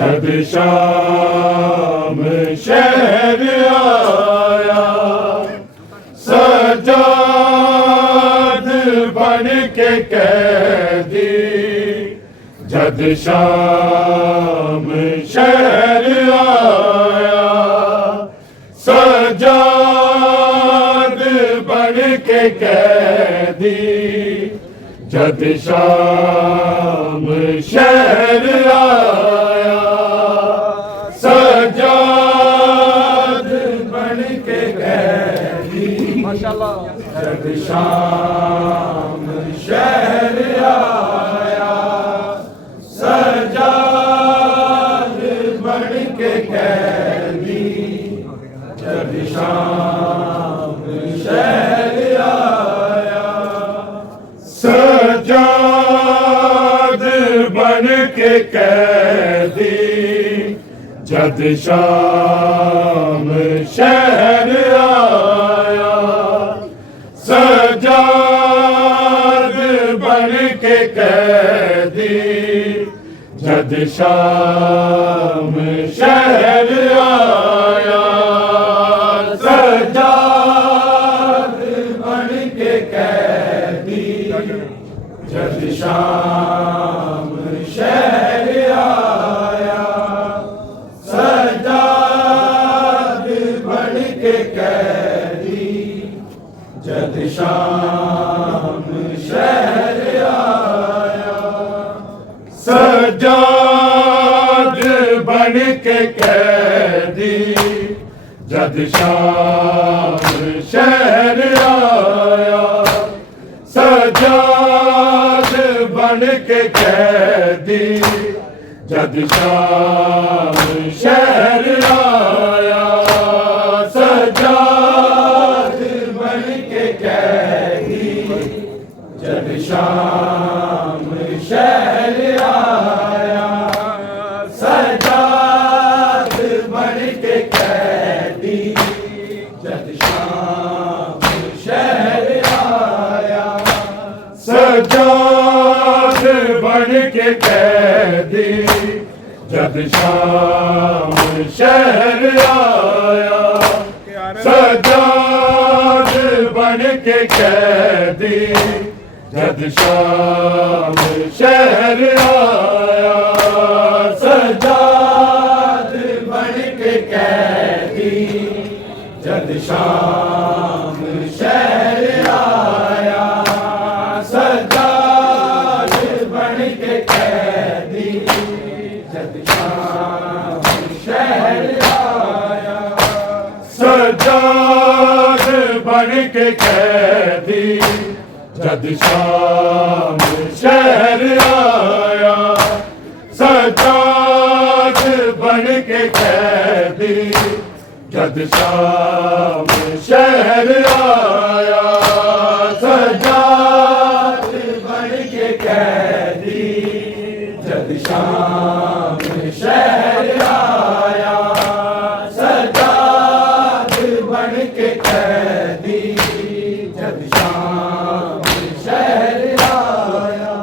जब शाम शहर आया सजाद बन के कैदी जब शाम शहर आया सजाद बन के कैदी जब शाम शहर आया सजाद बन के कैदी जब शाम शहर आया सजाद बन के कैदी जब शाम शहर आया सजाद बन के कैदी जब शाम शहर आया सजाद बन के कैदी जब शाम शहर आया सजाद बन के कैदी जब शाम शहर आया सजाद बन के कैदी जब शाम शहर आया सजाद बन के कैदी जब शाम शहर आया सजाद बन के कैदी जब शाम शहर आया सजाद बन के कैदी जब शाम शहर आया सजाद बन के कैदी जब शाम शहर आया सजाद बन के कैदी जब शाम शहर आया, सज्जाद बन के कैदी जब शाम शहर आया, सज्जाद बन के कैदी जब शाम शहर आया, सज्जाद बन के कैदी जब शाम शहर आया, सज्जाद बन के कैदी जब शाम शहर आया, सज्जाद बन के कैदी जब शाम शहर आया, सज्जाद बन के कैदी जब शाम शहर आया, सज्जाद बन के कैदी जब शाम शहर आया,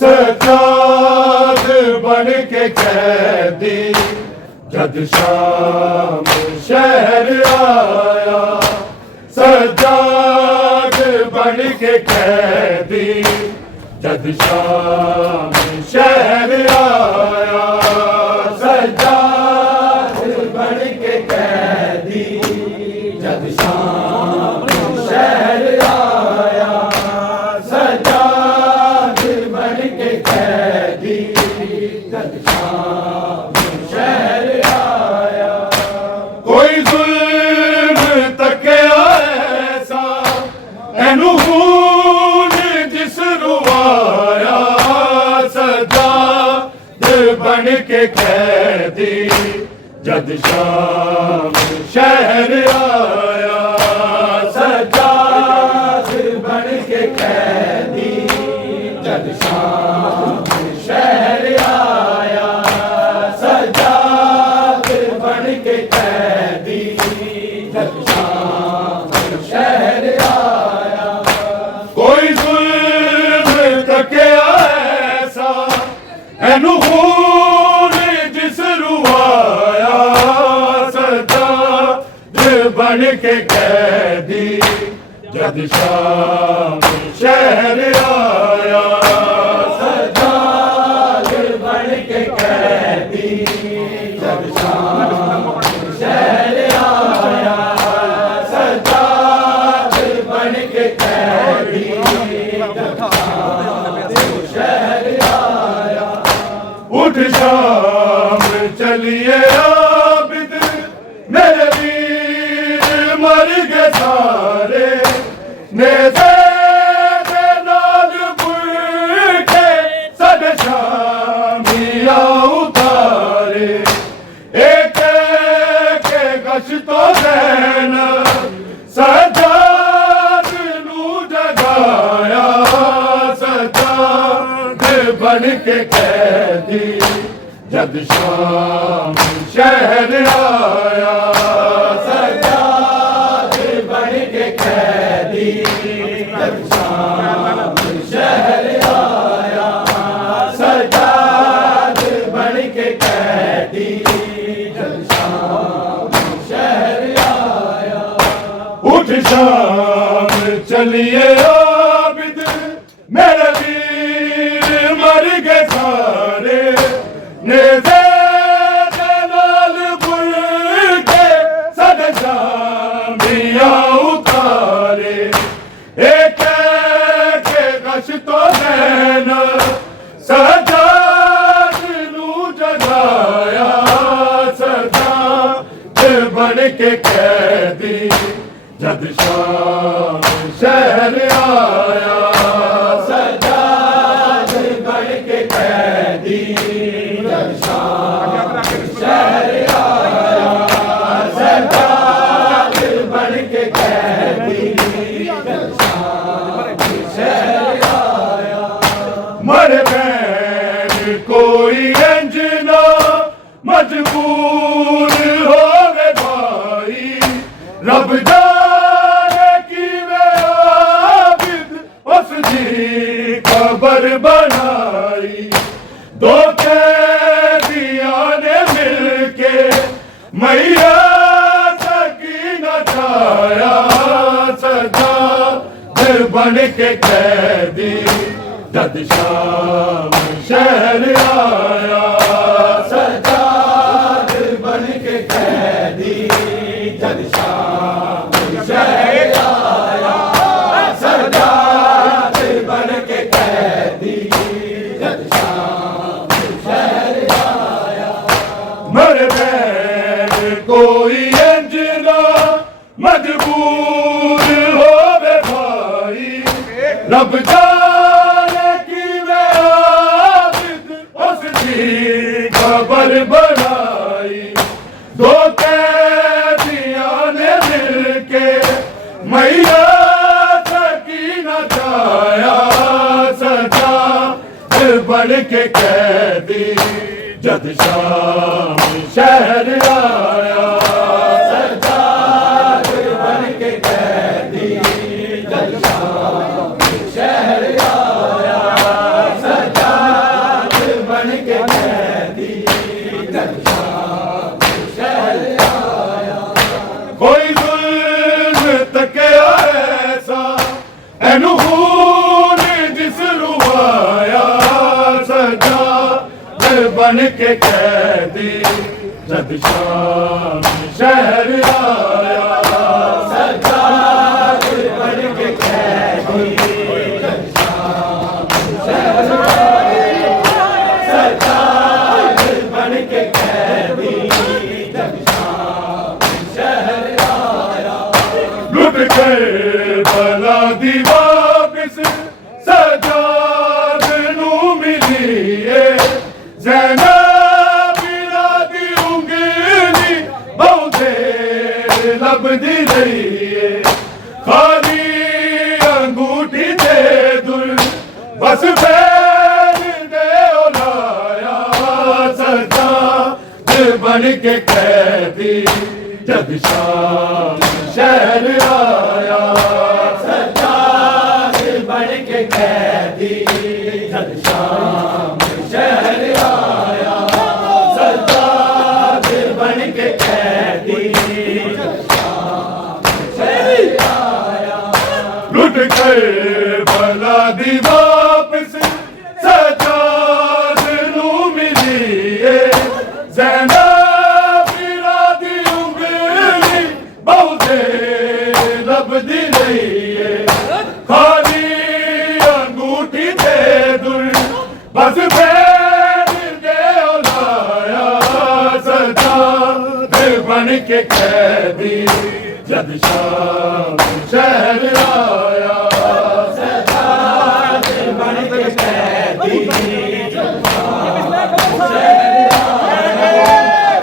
सज्जाद बन के कैदी जब शाम शहर आया, सज्जाद बन के कैदी जब शाम शहर आया, सज्जाद बन के कैदी जब शाम शहर आया, सज्जाद बन के कैदी जब शाम शहर आया, कोई जुल्म तके ऐसा एनू खून जिस रुवाया, सज्जाद बन के कैदी जब शाम शहर आया, सज्जाद बन के कैदी जब शाम शहर आया, सज्जाद बन के कैदी जब शाम शहर आया, कोई जुल्म तके ऐसा एनू खून जिस रुवाया, सज्जाद बन के कैदी जब शाम शहर आया, सज्जाद बन के कैदी जब शाम शहर आया, सज्जाद बन के कैदी जब शाम शहर आया, उठ शाम चलिए आबिद मेरे वीर मर गए सारे, नेज़े दे नाल बुलके सद शामिया उतारे, एक के गश्तो दैन सज्जाद नू जगाया, सज्जाद बन के कैदी जब शाम शहर आया, सज्जाद बन के कैदी जब शाम शहर आया, सज्जाद बन के कैदी जब शाम शहर आया, उठ शाम चलिए आबिद मेरे वीर मर गए सारे, नेज़े दे नाल बुलके सद शामिया उतारे, एक के गश्तो दैन सज्जाद नू जगाया, सज्जाद बन के कैदी जब शाम शहर आया, सज्जाद बन के कैदी जब शाम शहर आया, सज्जाद बन के कैदी जब शाम शहर आया, मर बैन कोई अंजना मजबूर हो गए भाई, रब जाने की वे आबिद उसकी खबर बनाई, दो कैदी बन के कैदी जद शाम शहर आया सजाद बन के कैदी जद शाम शहर आया सजाद बन के कैदी जद शाम शहर आया मर बैर कोई अंजना मजबूर होवे भाई रब जाने की मैं आबिद उसकी खबर बनाई दो कैदियां ने मिलके मैया सकीना जाया सजा बन के कैदी जद शाम शहर आया कोई जुल्म तके ऐसा एनु खून जिस रुवाया सजा बन के कैदी जद शाम शहर आया सजा बन के कैदी जद शाम शहर आया सजा बन के कैदी जद शाम शहर आया लुट कर भला दी वापिस सजाद नू मिली ज़ैनब दी उंगली बहुत लब दी रही खाली अंगूठी दे दुल बस फैल दे ओलाया सजा बन के कैदी जद शाम शहर आया सजा बन के कैदी जद शाम शहर आया सजा बन के कैदी जद शाम शहर आया लुट कर भला दी वापस सजाद नू मिली ज़ैनब दी उंगली बहुत लब दी रही खाली अंगूठी दे दुल बस फैल दे ओलाया सजा बन के कैदी जद शाम शहर आया सजा बन के कैदी जद शाम शहर आया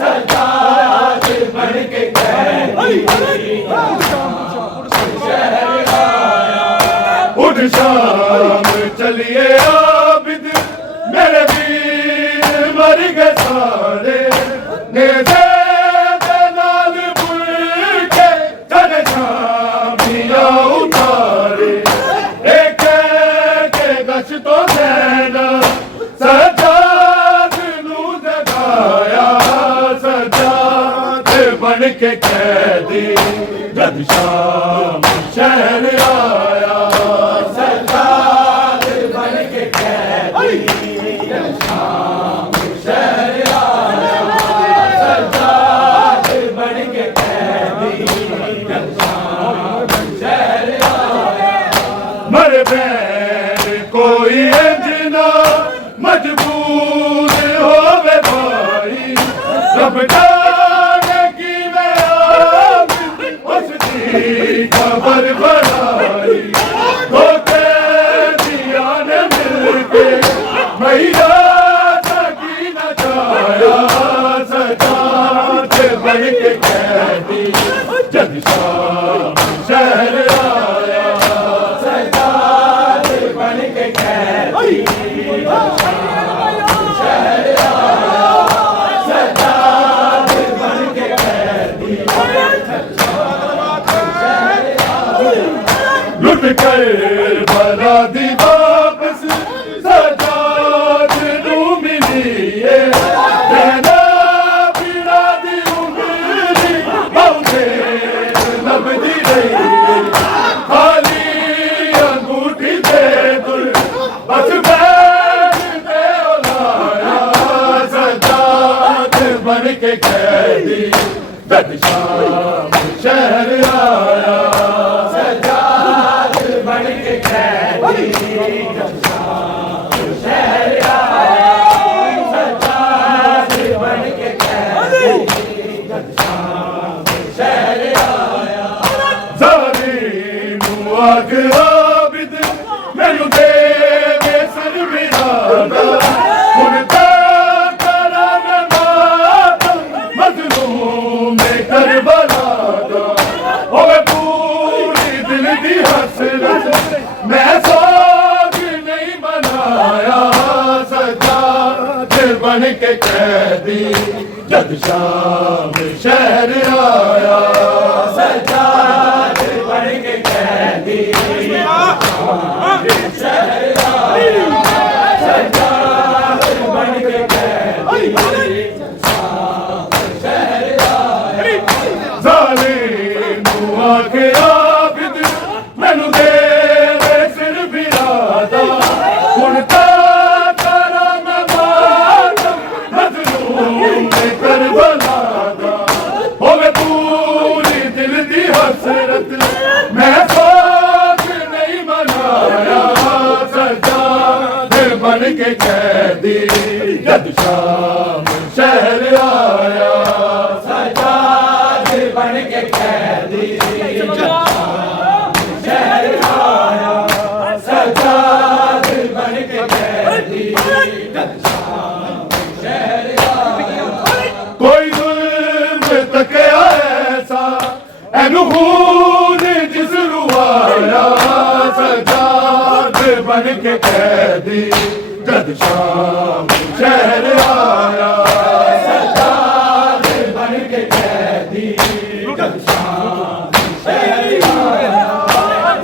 सजा बन के कैदी शहर आया उठ शाम चलिए आबिद मेरे वीर मर गए सारे नेज़े दे नाल बुल के चले शामिया उतारे एक के गश तो देना सजाद नू जगाया सजाद बन के कैदी जद शाम शहर आया सजाद बन के कैदी जद शाम शहर आया सजाद बन के कैदी जद शाम शहर आया मर बैर कोई अंजना मजबूर होवे भाई रब जाने की मैं आबिद उसकी खबर बनाई दो कैदियां ने मिलके मैया सकीना जाया सजा बन के कैदी जद शाम शहर आया सजा बन के कैदी शहर आया सजा बन के कैदी लुट कर भला दी वापस सजाद नू मिली ज़ैनब दी उंगली बहुत लब दी रही खाली बन के कैदी जद शाम शहर आया सजाद बन के कैदी जद शाम शहर आया सजाद बन के कैदी जद शाम शहर आया ज़ालिम आग आबिद मैनू दे सर मिरादा हुण मैं साग नहीं बनाया सजाद बन के कैदी जद शाम शहर आया सजाद बन के कैदी शहर आया सजाद बन के कैदी शहर आया ज़ालिम आके आबिद मैनू दे सिर बिरादा हुण तां करा मैं मातम मज़लूम करबला दा होवे पूरी दिल दी हसरत मैं साग नहीं मनाया सजाद बन के कैदी जद शाम शहर आया सजाद बन के कैदी जद शाम शहर आया सजाद बन के कैदी जद शाम शहर आया कोई जुल्म तकिया ऐसा एनू खून जिसनू आया सजाद बन के कैदी जद शाम शहर आया सजाद बन के कैदी जद शाम शहर आया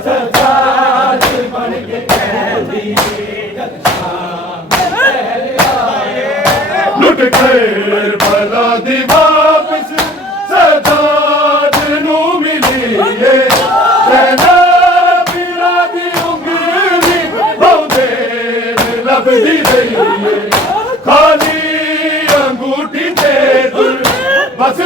सजाद बन के कैदी जद शाम शहर आया लुट कर भला दी वापस सजाद नू मिली है सेना पीरा दी उंगली बहुत देर लभदी रही है खाली अंगूठी ते बस